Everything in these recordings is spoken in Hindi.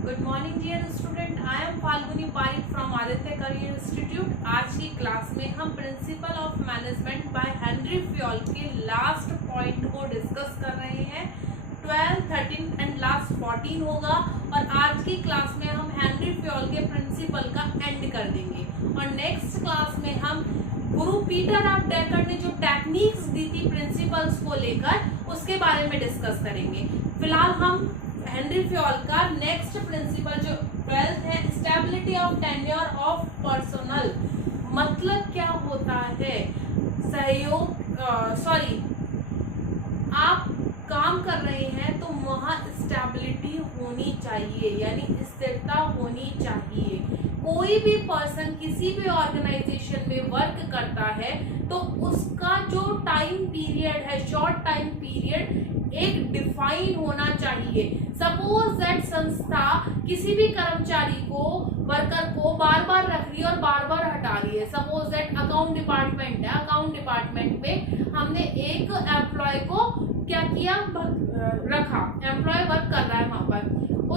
Good morning dear student, I am Falguni Pareek from Aditya career institute. आज की क्लास में हम principle of management by Henri Fayol के लास्ट पॉइंट को डिस्कस कर रहे हैं। 12, 13 एंड लास्ट 14 होगा और आज की क्लास में हम हेनरी फ्योल के प्रिंसिपल का एंड कर देंगे और नेक्स्ट क्लास में हम गुरु पीटर ऑफ डेकर ने जो टेक्निक्स दी थी प्रिंसिपल्स को लेकर उसके बारे में डिस्कस करेंगे। फिलहाल हम हेनरी फ्योल का नेक्स्ट प्रिंसिपल जो 12th है, stability of tenure of personal, मतलब क्या होता है सहयोग, आप काम कर रहे हैं तो वहाँ स्टेबिलिटी होनी चाहिए, यानी स्थिरता होनी चाहिए। कोई भी पर्सन किसी भी ऑर्गेनाइजेशन में वर्क करता है तो उसका जो टाइम पीरियड है, शॉर्ट टाइम पीरियड एक डिफाइन होना चाहिए। सपोज दैट संस्था किसी भी कर्मचारी को, वर्कर को बार बार रख रही है और बार बार हटा रही है। सपोज दैट अकाउंट डिपार्टमेंट है, अकाउंट डिपार्टमेंट में हमने एक एम्प्लॉय को क्या किया, रखा, एम्प्लॉय वर्क कर रहा है वहां पर,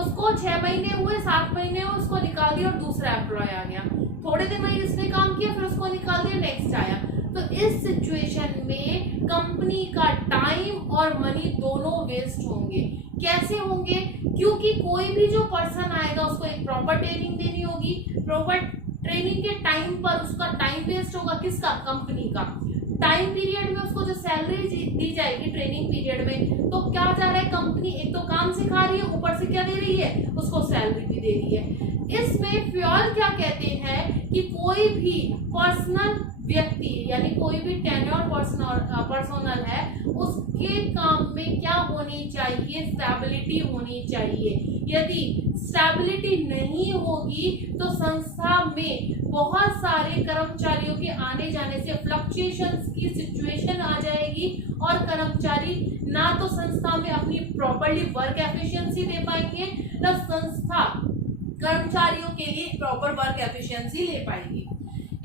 उसको 6 महीने हुए, 7 महीने हुए, उसको निकाल दिया और दूसरा एम्प्लॉय आ गया। थोड़े दिन वही इसने काम किया, फिर उसको निकाल दिया, नेक्स्ट आया। तो इस सिचुएशन में कंपनी का टाइम और मनी दोनों वेस्ट होंगे। कैसे होंगे? क्योंकि कोई भी जो पर्सन आएगा उसको एक प्रॉपर ट्रेनिंग देनी होगी, प्रॉपर ट्रेनिंग के टाइम पर उसका टाइम वेस्ट होगा। किसका? कंपनी का। टाइम पीरियड में उसको जो सैलरी दी जाएगी ट्रेनिंग पीरियड में, तो क्या जा रहा है, कंपनी एक तो काम सिखा रही है, ऊपर से क्या दे रही है, उसको सैलरी भी दे रही है। इसमें फ्योल क्या कहते हैं कि कोई भी पर्सनल व्यक्ति, यानी कोई भी टेन्योर पर्सनल है, उसके काम में क्या होनी चाहिए, स्टेबिलिटी होनी चाहिए। यदि स्टेबिलिटी नहीं होगी तो संस्था में बहुत सारे कर्मचारियों के आने जाने से फ्लक्चुएशंस की सिचुएशन आ जाएगी और कर्मचारी ना तो संस्था में अपनी प्रॉपर्ली वर्क एफिशिएंसी दे पाएंगे, न संस्था कर्मचारियों के लिए प्रॉपर वर्क एफिशिएंसी ले पाएगी।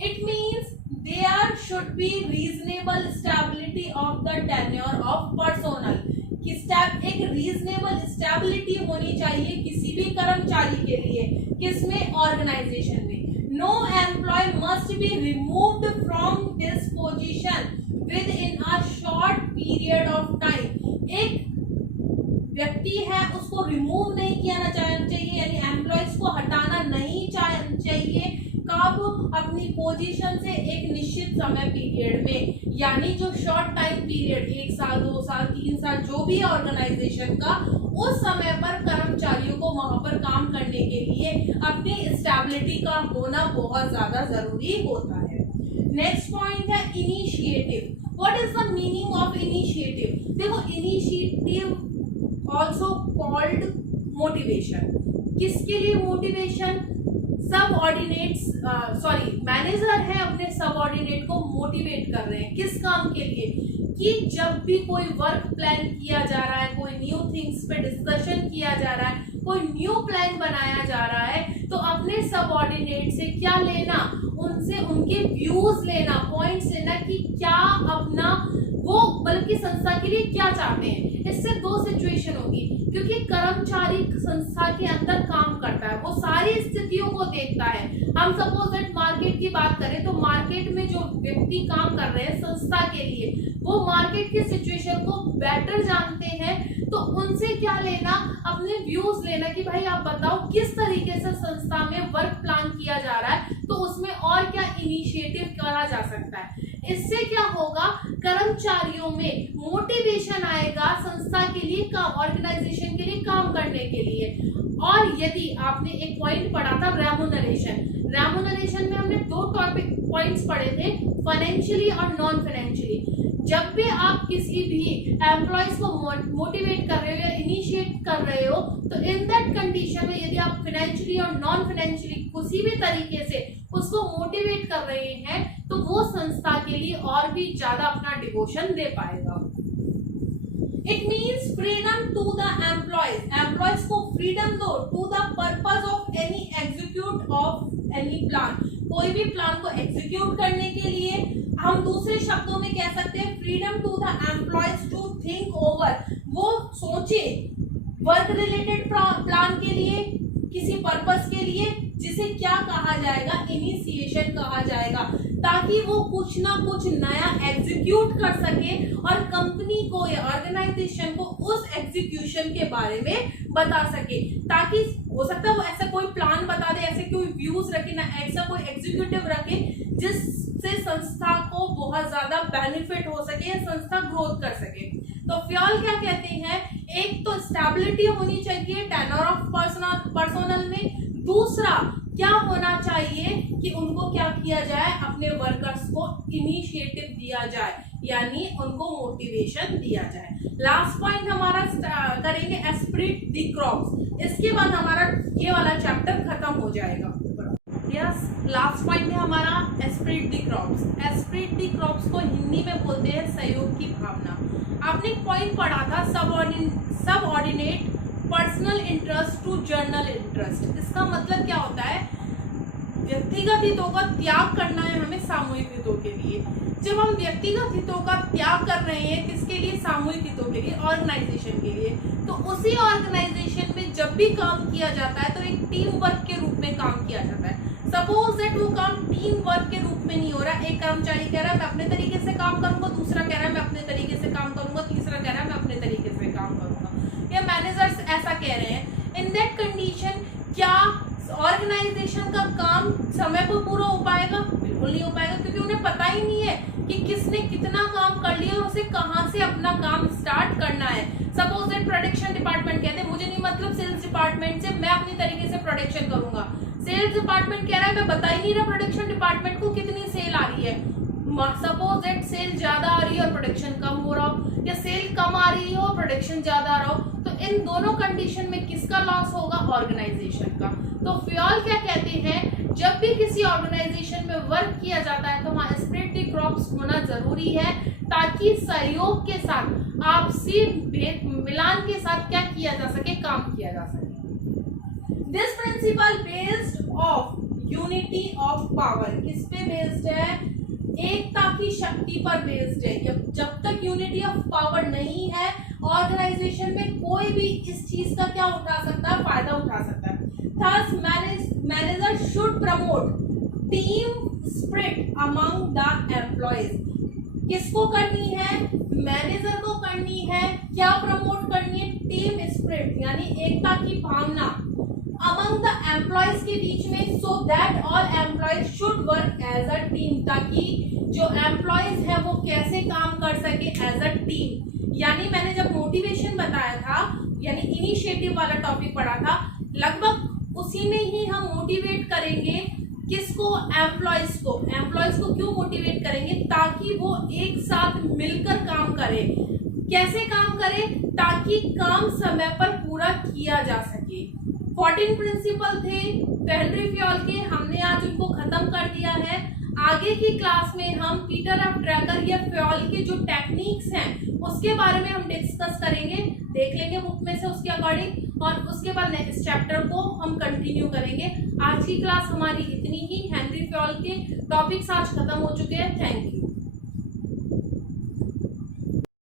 It means there should be reasonable stability of the tenure of personnel, कि एक रीजनेबल स्टेबिलिटी होनी चाहिए किसी भी कर्मचारी के लिए। किसमें? ऑर्गेनाइजेशन में। No employee must be removed from his position within a short period of time. एक व्यक्ति है उसको रिमूव नहीं किया चाहिए, यानी एम्प्लॉयज को हटाना नहीं चाहिए। कब? अपनी पोजीशन से एक निश्चित समय पीरियड में, यानी जो शॉर्ट टाइम पीरियड 1 साल, 2 साल, 3 साल जो भी है ऑर्गेनाइजेशन का, उस समय पर कर्मचारियों को वहां पर काम करने के लिए अपनी स्टेबिलिटी का होना बहुत ज्यादा जरूरी होता है। नेक्स्ट पॉइंट है initiative. What is the meaning of initiative? देखो, इनिशिएटिव ऑल्सो कॉल्ड मोटिवेशन। किसके लिए मोटिवेशन? मैनेजर है अपने सबऑर्डिनेट को मोटिवेट कर रहे हैं। किस काम के लिए? कि जब भी कोई वर्क प्लान किया जा रहा है, कोई न्यू थिंग्स पे डिस्कशन किया जा रहा है, कोई न्यू प्लान बनाया जा रहा है, तो अपने सबऑर्डिनेट से क्या लेना, उनसे उनके व्यूज लेना, पॉइंट्स लेना कि क्या अपना वो बल्कि संस्था के लिए क्या चाहते हैं। इससे 2 सिचुएशन होगी, क्योंकि कर्मचारी संस्था के अंदर काम करता है, वो सारी स्थितियों को देखता है। हम सपोज दैट मार्केट की बात करें तो मार्केट में जो व्यक्ति काम कर रहे हैं संस्था के लिए, वो मार्केट की सिचुएशन को बेटर जानते हैं, तो उनसे क्या लेना, अपने व्यूज लेना कि भाई आप बताओ किस तरीके से संस्था में वर्क प्लान किया जा रहा है, तो उसमें और क्या इनिशिएटिव करा जा सकता है। इससे क्या होगा, कर्मचारियों में मोटिवेशन आएगा संस्था के लिए, काम, ऑर्गेनाइजेशन के लिए काम करने के लिए। और यदि आपने एक पॉइंट पढ़ा था रेम्यूनरेशन में हमने 2 टॉपिक पॉइंट्स पढ़े थे, फाइनेंशियली और नॉन फाइनेंशियली। जब भी आप किसी भी एम्प्लॉयज को मोटिवेट कर रहे हो या इनिशिएट कर रहे हो, तो इन दैट कंडीशन में यदि आप फाइनेंशियली और नॉन फाइनेंशियली किसी भी तरीके से उसको मोटिवेट कर रहे हैं, तो वो संस्था के लिए और भी ज्यादा अपना डिवोशन दे पाएगा। It means freedom to the employees को फ्रीडम दो to the purpose of any execute of any plan, कोई भी प्लान को एग्जीक्यूट करने के लिए। हम दूसरे शब्दों में कह सकते हैं freedom to the employees to think over, वो सोचे वर्क रिलेटेड प्लान के लिए, किसी पर्पस के लिए, जिसे क्या कहा जाएगा, इनिशिएशन कहा जाएगा, ताकि वो कुछ ना कुछ नया एग्जीक्यूट कर सके और कंपनी को या ऑर्गेनाइजेशन को उस एग्जीक्यूशन के बारे में बता सके। ताकि हो सकता है वो ऐसा कोई प्लान बता दे, ऐसे कोई व्यूज रखे ना, ऐसा कोई एग्जीक्यूटिव रखे जिससे संस्था को बहुत ज्यादा बेनिफिट हो सके या संस्था ग्रोथ कर सके। तो फ्यूल क्या कहते हैं, एक तो स्टेबिलिटी होनी चाहिए टेनर ऑफ पर्सनल में, दूसरा क्या होना चाहिए कि उनको क्या किया जाए, अपने वर्कर्स को इनिशिएटिव दिया जाए, यानी उनको मोटिवेशन दिया जाए। लास्ट पॉइंट हमारा करेंगे एस्पिरिट द क्रॉप्स, इसके बाद हमारा ये वाला चैप्टर खत्म हो जाएगा। यस, लास्ट पॉइंट है हमारा Spirit the crops. Spirit the crops को हिंदी में बोलते हैं सहयोग की भावना। आपने एक पॉइंट पढ़ा था, subordinate personal interest to general interest. इसका मतलब क्या होता है, व्यक्तिगत हितों का त्याग करना है हमें सामूहिक हितों के लिए। जब हम व्यक्तिगत हितों का त्याग कर रहे हैं, किसके लिए, सामूहिक हितों के लिए, ऑर्गेनाइजेशन के लिए, तो उसी ऑर्गेनाइजेशन में जब भी काम किया जाता है तो एक टीम वर्क के रूप में काम किया जाता है। सपोज दैट वो काम टीम वर्क के रूप में नहीं हो रहा, एक कर्मचारी कह रहा है मैं अपने तरीके से काम करूंगा, दूसरा कह रहा है मैं अपने तरीके से काम करूंगा, तीसरा कह रहा है मैं अपने तरीके से काम करूंगा, या मैनेजर्स ऐसा कह रहे हैं। इन दैट कंडीशन क्या ऑर्गेनाइजेशन का काम समय पर पूरा हो पाएगा? बिल्कुल नहीं हो पाएगा, क्योंकि उन्हें पता ही नहीं है कि किसने कितना काम कर लिया और उसे कहां से अपना काम स्टार्ट करना है। सपोज दैट प्रोडक्शन डिपार्टमेंट कहते हैं मुझे नहीं मतलब सेल्स डिपार्टमेंट से, मैं अपनी तरीके से प्रोडक्शन करूंगा। सेल्स डिपार्टमेंट कह रहा है मैं बता ही नहीं रहा प्रोडक्शन डिपार्टमेंट को कितनी सेल आ रही है। सपोज दैट सेल ज्यादा आ रही है और प्रोडक्शन कम हो रहा हो, या सेल कम आ रही हो प्रोडक्शन ज्यादा आ रहा हो, तो इन दोनों कंडीशन में किसका लॉस होगा? ऑर्गेनाइजेशन का। तो फ्यूल क्या कहते हैं, जब भी किसी ऑर्गेनाइजेशन में वर्क किया जाता है तो वहां एस्पिरिट द क्रॉप्स होना जरूरी है, ताकि सहयोग के साथ, आपसी मिलान के साथ क्या किया जा सके, काम किया जा सके। This principle based of unity of power, किस पे बेस्ड है? एकता की शक्ति पर बेस्ड है। जब तक यूनिटी ऑफ पावर नहीं है ऑर्गेनाइजेशन में, कोई भी इस चीज का क्या उठा सकता है, फायदा उठा सकता है। Thus, manager should promote team spirit among the employees. किसको करनी है? मैनेजर को करनी है। क्या प्रमोट करनी है? टीम स्पिरिट, यानी एकता की भावना among the employees के बीच में, so that all employees should work as a team, ताकि जो employees है वो कैसे काम कर सके as a team। यानी मैंने जब मोटिवेशन बताया था, यानी इनिशिएटिव वाला टॉपिक पढ़ा था, लगभग उसी में ही हम मोटिवेट करेंगे किसको? एम्प्लॉयज को। एम्प्लॉयज को क्यों मोटिवेट करेंगे? ताकि वो एक साथ मिलकर काम करें। कैसे काम करें? ताकि काम समय पर पूरा किया जा सके। 14 प्रिंसिपल थे हेनरी फ्यूल के, हमने आज उनको खत्म कर दिया है। आगे की क्लास में हम पीटर एफ ड्रकर या फ्यूल के जो टेक्निक्स हैं उसके बारे में हम डिस्कस करेंगे, देख लेंगे बुक में से उसके अकॉर्डिंग, और उसके बाद नेक्स्ट चैप्टर को हम कंटिन्यू करेंगे। आज की क्लास हमारी इतनी ही। हेनरी फ्यूल के टॉपिक्स आज खत्म हो चुके हैं। Thank you.